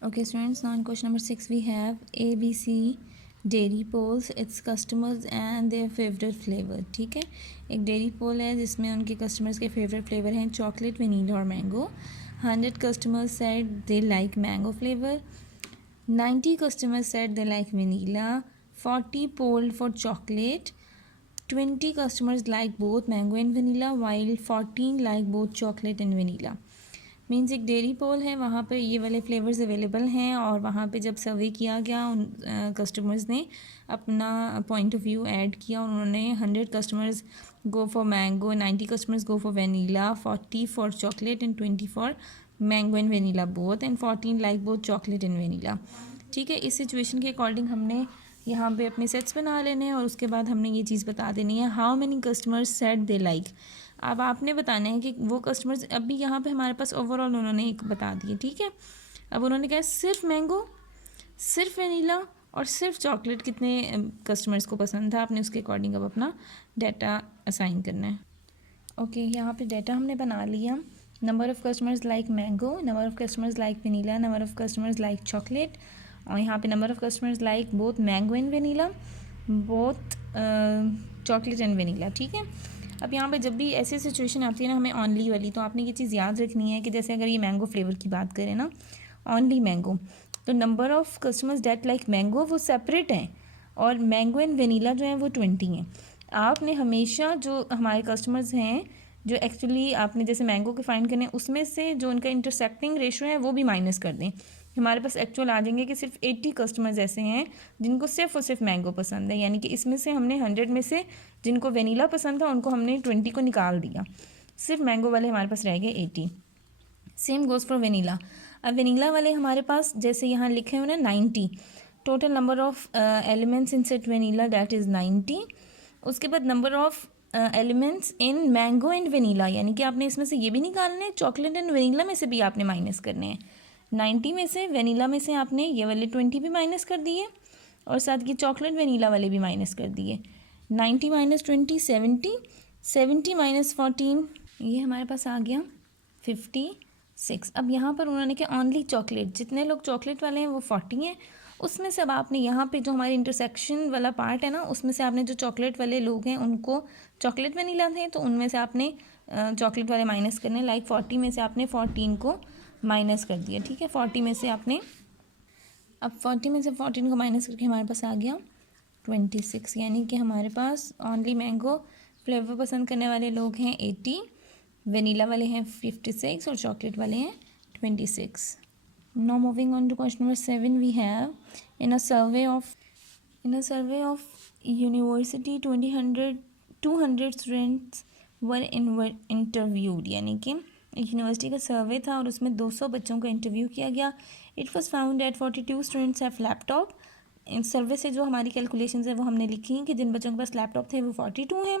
Okay, students, now in question number 6 we have ABC dairy polls its customers and their favourite flavour. ठीक है, एक dairy पोल है जिसमें उनके कस्टमर्स के फेवरेट फ्लेवर हैं चॉकलेट, वनीला और mango. 100 customers said they like mango flavour. 90 customers said they like vanilla. 40 polled for chocolate. 20 customers like both mango and vanilla, while 14 like both chocolate and vanilla. Means एक dairy पोल है, वहाँ पर ये वाले flavours available हैं और वहाँ पे जब सर्वे किया गया उन कस्टमर्स ने अपना पॉइंट ऑफ व्यू ऐड किया और उन्होंने 100 customers go for mango, 90 customers go for vanilla, 40 for chocolate and 20 for mango and vanilla both, and 14 like both chocolate and vanilla. ठीक है, इस सिचुएशन के अकॉर्डिंग हमने यहाँ पे अपने सेट्स बना लेने हैं और उसके बाद हमने ये चीज़ बता देनी है how many customers said they like. अब आपने बताना है कि वो कस्टमर्स अभी यहाँ पे हमारे पास ओवरऑल उन्होंने एक बता दिए. ठीक है, अब उन्होंने कहा सिर्फ मैंगो, सिर्फ वनीला और सिर्फ चॉकलेट कितने कस्टमर्स को पसंद था. आपने उसके अकॉर्डिंग अब अपना डाटा असाइन करना है. ओके, यहाँ पे डाटा हमने बना लिया. Number of customers like mango, number of customers like vanilla, number of customers like chocolate, और यहाँ पे number of customers like both mango and vanilla, both chocolate and vanilla. ठीक है, अब यहाँ पे जब भी ऐसी सिचुएशन आती है ना हमें ऑनली वाली, तो आपने ये चीज़ याद रखनी है कि जैसे अगर ये मैंगो फ्लेवर की बात करें ना, ऑनली मैंगो, तो number of customers that like mango वो सेपरेट हैं और मैंगो एंड वनीला जो है वो 20 हैं. आपने हमेशा जो हमारे कस्टमर्स हैं जो एक्चुअली आपने जैसे मैंगो के फाइंड करने उसमें से जो उनका इंटरसेक्टिंग रेशो है वो भी माइनस कर दें. हमारे पास एक्चुअल आ जाएंगे कि सिर्फ 80 कस्टमर्स ऐसे हैं जिनको सिर्फ और सिर्फ मैंगो पसंद है, यानी कि इसमें से हमने 100 में से जिनको वेनीला पसंद था उनको हमने 20 को निकाल दिया, सिर्फ मैंगो वाले हमारे पास रह गए 80. Same goes for vanilla. अब वेनीला वाले हमारे पास जैसे यहाँ लिखे हुए ना 90, total number of elements in set vanilla that is 90. उसके बाद number of elements in mango and vanilla, यानी कि आपने इसमें से ये भी निकालने हैं, चॉकलेट एंड वेनीला में से भी आपने माइनस करने हैं. 90 में से वेनीला में से आपने ये वाले 20 भी माइनस कर दिए और साथ ही चॉकलेट वेनीला वाले भी माइनस कर दिए. 90 माइनस 20 70, 70 माइनस 14 ये हमारे पास आ गया 56. अब यहाँ पर उन्होंने क्या ऑनली चॉकलेट, जितने लोग चॉकलेट वाले हैं वो 40 हैं. उसमें से अब आपने यहाँ पे जो हमारे इंटरसेक्शन वाला पार्ट है ना उसमें से आपने जो चॉकलेट वाले लोग हैं उनको चॉकलेट वनीला थे तो उनमें से आपने चॉकलेट वाले माइनस करने, लाइक 40 में से आपने 14 को माइनस कर दिया. ठीक है, 40 में से आपने अब 40 में से 14 को माइनस करके हमारे पास आ गया 26, यानी कि हमारे पास ऑनली मैंगो फ्लेवर पसंद करने वाले लोग हैं 80, वनीला वाले हैं 56 और चॉकलेट वाले हैं 26. Now moving on to question number 7, we have in a survey of university 200 students were interviewed, यानी कि एक यूनिवर्सिटी का सर्वे था और उसमें 200 बच्चों का इंटरव्यू किया गया. It was found that 42 students have laptop. इन सर्वे से जो हमारी कैलकुलेशंस है वो हमने लिखी हैं कि जिन बच्चों के पास लैपटॉप थे वो 42 हैं.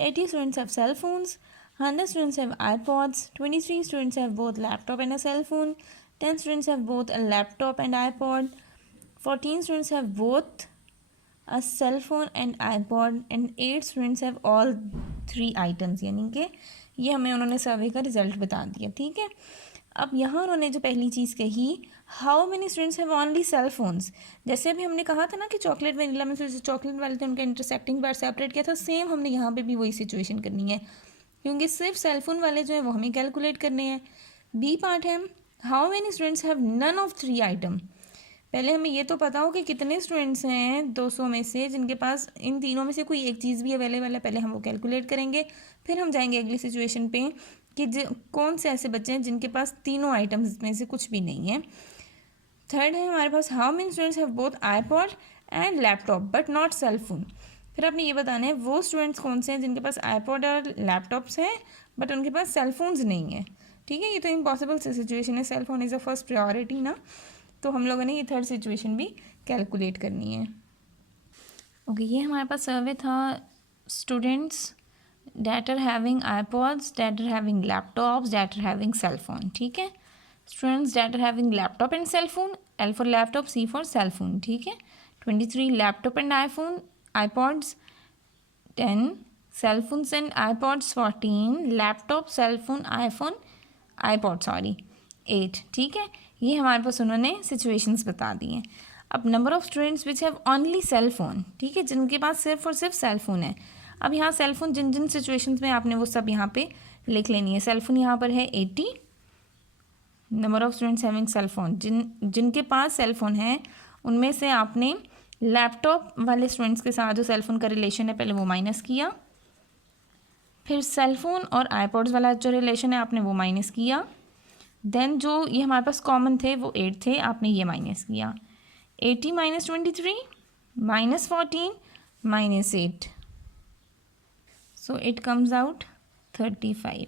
80 students have cell phones, 100 students have iPods, 23 students have both laptop and a cell phone, 10 students have both a laptop and iPod, 14 students have both a cell phone and iPod, and 8 students have all 3 items. यानी कि ये हमें उन्होंने सर्वे का result बता दिया. ठीक है, अब यहाँ उन्होंने जो पहली चीज़ कही how many students have only cell phones, जैसे अभी हमने कहा था ना कि चॉकलेट वनीला में से जो चॉकलेट वाले थे उनका इंटरसेक्टिंग पार्ट सेपरेट किया था, सेम हमने यहाँ पे भी वही सिचुएशन करनी है क्योंकि सिर्फ सेलफोन वाले जो है वो हमें कैलकुलेट करने हैं. बी पार्ट है how many students have none of 3 item. पहले हमें ये तो पता हो कि कितने स्टूडेंट्स हैं 200 में से जिनके पास इन तीनों में से कोई एक चीज़ भी अवेलेबल है, पहले हम वो कैलकुलेट करेंगे. फिर हम जाएंगे अगली सिचुएशन पे कि कौन से ऐसे बच्चे हैं जिनके पास तीनों आइटम्स में से कुछ भी नहीं है. थर्ड है हमारे पास how many students have both iPod and laptop but not cell phone. फिर आपने ये बताना है वो स्टूडेंट्स कौन से हैं जिनके पास आईपॉड और लैपटॉप्स हैं बट उनके पास सेल फोन्स नहीं है. ठीक है, ये तो इम्पॉसिबल सिचुएशन है, cell phone is a first priority ना, तो हम लोगों ने ये थर्ड सिचुएशन भी कैलकुलेट करनी है. ओके, ये हमारे पास सर्वे था students that are having iPods, that are having laptops, that are having cell phone. ठीक है, students that are having laptop and cell phone, L for laptop, C for cell phone. ठीक है, 23 laptop and iPhone iPods 10, cell phones and iPods 14, laptop, cell phone, iPhone, iPod 8. ठीक है, ये हमारे पास उन्होंने situations बता दी हैं। अब number of students which have only cell phone, ठीक है, जिनके पास सिर्फ और सिर्फ सेल फ़ोन है। अब यहाँ सेल फ़ोन जिन जिन सिचुएशंस में आपने वो सब यहाँ पे लिख लेनी है। सेल फ़ोन यहाँ पर है 80, number of students having cell phone, जिनके पास सेल फ़ोन है उनमें से आपने लैपटॉप वाले स्टूडेंट्स के साथ जो सेल फ़ोन का रिलेशन है पहले वो माइनस किया, फिर सेल फ़ोन और आईपॉड्स वाला जो रिलेशन है आपने वो माइनस किया, देन जो ये हमारे पास कॉमन थे वो 8 थे, आपने ये माइनस किया। 80 minus 23 minus 14 minus 8, so it comes out 35।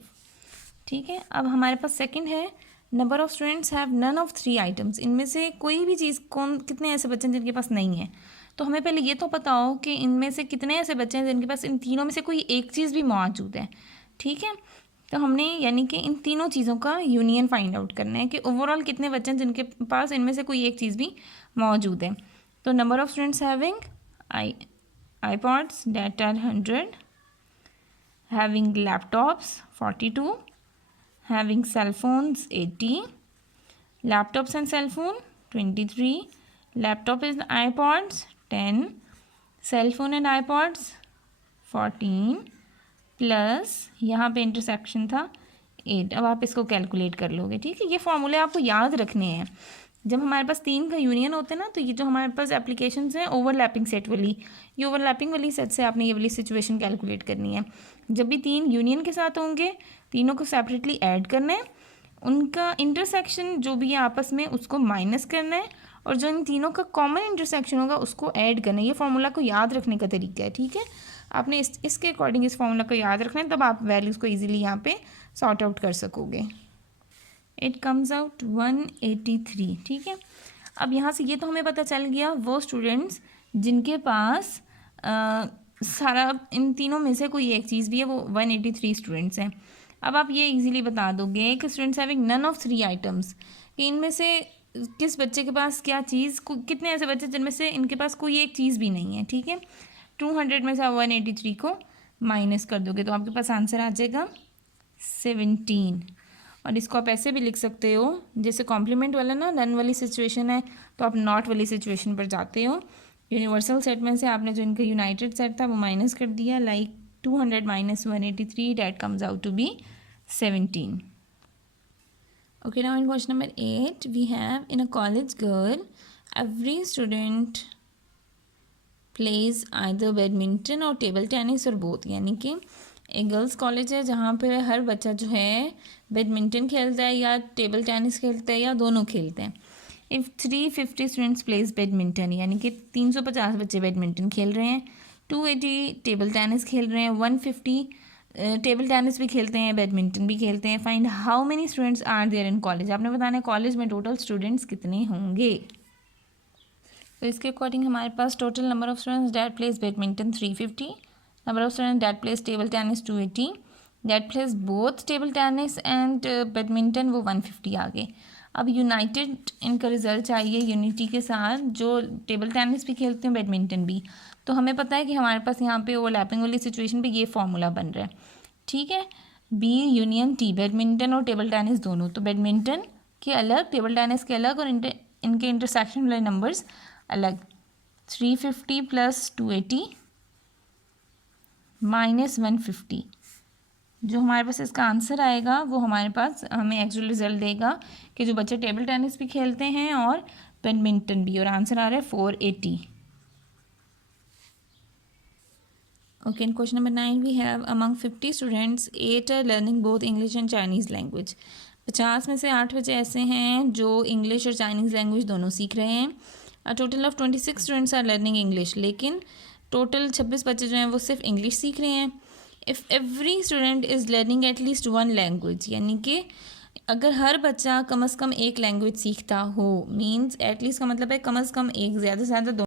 ठीक है, अब हमारे पास सेकंड है number of students have none of 3 items. इनमें से कोई भी चीज़ कितने ऐसे बच्चे हैं जिनके पास नहीं है। तो हमें पहले ये तो पता हो कि इनमें से कितने ऐसे बच्चे हैं जिनके पास इन तीनों में से कोई एक चीज़ भी मौजूद है। ठीक है, तो हमने यानी कि इन तीनों चीज़ों का यूनियन फाइंड आउट करना है कि ओवरऑल कितने बच्चे हैं जिनके पास इनमें से कोई एक चीज़ भी मौजूद है। तो number of students having iPods that are 100, having laptops 42, having cell phones 80, laptops and cell phone 23, laptop and iPods 10, cell phone and iPods 14 plus यहाँ पे इंटरसेक्शन था 8। अब आप इसको कैलकुलेट कर लोगे। ठीक है, ये फॉर्मूले आपको याद रखने हैं। जब हमारे पास 3 का यूनियन होता है ना, तो ये जो हमारे पास एप्लीकेशंस हैं ओवरलैपिंग सेट वाली, ये ओवरलैपिंग वाली सेट से आपने ये वाली सिचुएशन कैलकुलेट करनी है। जब भी 3 यूनियन के साथ होंगे, तीनों को सेपरेटली ऐड करना है, उनका इंटरसेक्शन जो भी है आपस में उसको माइनस करना है, और जो इन तीनों का कॉमन इंटरसेक्शन होगा उसको ऐड करना है। ये फार्मूला को याद रखने का तरीका है। ठीक है, आपने इसके अकॉर्डिंग इस फार्मूला को याद रखना है, तब आप वैल्यूज़ को ईजिली यहाँ पे सॉर्ट आउट कर सकोगे। It comes out 183। ठीक है, अब यहाँ से ये तो हमें पता चल गया वो स्टूडेंट्स जिनके पास सारा इन तीनों में से कोई एक चीज़ भी है, वो 183 स्टूडेंट्स हैं। अब आप ये इजीली बता दोगे कि students having none of 3 items, कि इनमें से किस बच्चे के पास क्या चीज़, कितने ऐसे बच्चे जिनमें से इनके पास कोई एक चीज़ भी नहीं है। ठीक है, 200 में से 183 को माइनस कर दोगे तो आपके पास आंसर आ जाएगा 17। और इसको आप ऐसे भी लिख सकते हो, जैसे कॉम्प्लीमेंट वाला ना नन वाली सिचुएशन है तो आप नॉट वाली सिचुएशन पर जाते हो। यूनिवर्सल सेट में से आपने जो इनका यूनाइटेड सेट था वो माइनस कर दिया, like 200 minus 183 that comes out to be 17। Okay, now in question number 8 we have, in a college girl every student plays either badminton और टेबल टेनिस और बोथ, यानी कि एक गर्ल्स कॉलेज है जहाँ पे हर बच्चा जो है बैडमिंटन खेलता है या टेबल टेनिस खेलता है या दोनों खेलते हैं। इफ़ 350 स्टूडेंट्स प्लेज बैडमिंटन, यानी कि 350 बच्चे बैडमिंटन खेल रहे हैं, 280 टेबल टेनिस खेल रहे हैं, 150 टेबल टेनिस भी खेलते हैं, बैडमिंटन भी खेलते हैं। Find how many students are there in college, आपने बताना है कॉलेज में टोटल स्टूडेंट्स कितने होंगे। तो इसके अकॉर्डिंग हमारे पास total number of students that plays badminton 350, number of students that plays table tennis 280, that plays both table tennis and badminton वो 150 आ गए। अब यूनाइटेड इनका रिजल्ट चाहिए यूनिटी के साथ, जो टेबल टेनिस भी खेलते हैं बैडमिंटन भी। तो हमें पता है कि हमारे पास यहाँ पे ओवरलैपिंग वाली सिचुएशन पे ये फॉर्मूला बन रहा है। ठीक है, बी यूनियन टी, बैडमिंटन और टेबल टेनिस दोनों, तो बैडमिंटन के अलग, टेबल टेनिस के अलग, और इनके इंटरसेक्शन वाले नंबर्स अलग। 350 प्लस 280 माइनस 150, जो हमारे पास इसका आंसर आएगा वो हमारे पास हमें एक्चुअल रिजल्ट देगा कि जो बच्चे टेबल टेनिस भी खेलते हैं और बैडमिंटन भी, और आंसर आ रहा है 480। Okay, in question number 9 we have among 50 students 8 are learning both English and Chinese language. 50 में से 8 बच्चे ऐसे हैं जो इंग्लिश और चाइनीज़ लैंग्वेज दोनों सीख रहे हैं। A total of 26 students are learning English, लेकिन टोटल 26 बच्चे जो हैं वो सिर्फ इंग्लिश सीख रहे हैं। If every student is learning at least 1 language, यानी कि अगर हर बच्चा कम से कम एक लैंग्वेज सीखता हो, मीन्स एटलीस्ट का मतलब है कम से कम एक, ज़्यादा से ज़्यादा